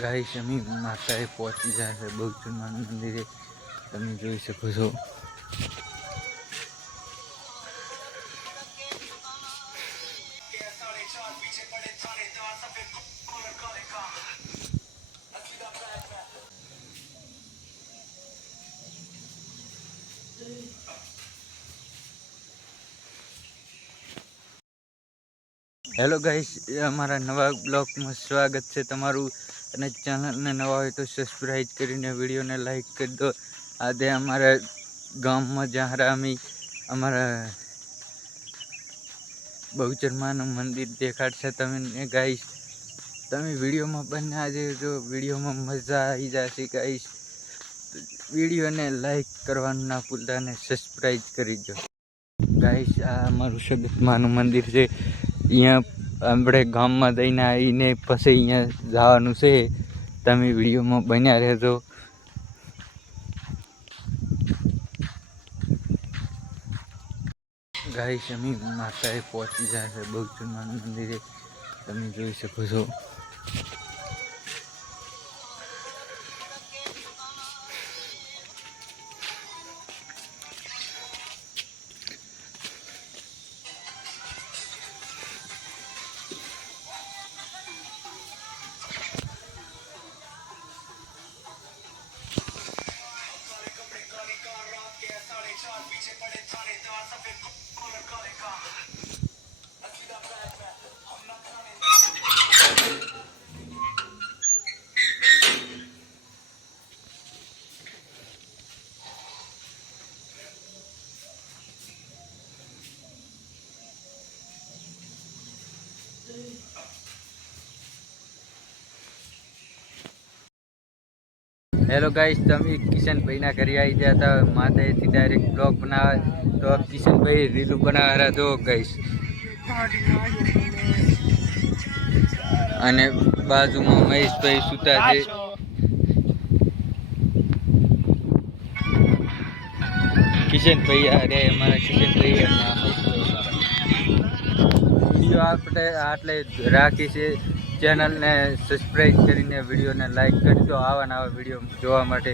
Guys અમે માતાએ પહોંચી જાય છે બહુચરમાનું મંદિરે, તમે જોઈ શકો છો. હેલો ગાઈસ, અમારા નવા બ્લોગમાં સ્વાગત છે તમારું. અને ચેનલને નવા હોય તો સબસ્ક્રાઈબ કરીને વિડીયોને લાઈક કરી દો. આજે અમારા ગામમાં જ્યાં અમે અમારા બહુચરમાનું મંદિર દેખાડશે તમને ગાઈસ. તમે વિડીયોમાં બને આજે જો વિડીયોમાં મજા આવી જશે ગાઈસ. વિડીયોને લાઈક કરવાનું ના ભૂલતા અને સબસ્ક્રાઈબ કરી દો ગાઈસ. આ અમારું સગતમાનું મંદિર છે. અહીંયા આપણે ગામમાં જઈને આવીને પછી અહીંયા જવાનું છે. તમે વિડીયોમાં બન્યા રહેજો. ગાઈસ અમે માતાએ પહોંચી જાય છે બહુચરમાનું મંદિરે, તમે જોઈ શકો છો. હેલો ગાઈસ, તમે કિશનભાઈના ઘરે આવી ગયા હતા માતાએથી ડાયરેક્ટ બ્લોગ બનાવે તો કિશનભાઈ રીલું બનાવવા દો ગાઈસ. અને બાજુમાં મહેશભાઈ સુતા છે. કિશનભાઈ અરે અમારા કિશનભાઈ વિડીયો આપણે આટલે રાખી છે. ચેનલને સબસ્ક્રાઈબ કરીને વિડીયોને લાઈક કરી દો આવા નવા વિડીયો જોવા માટે.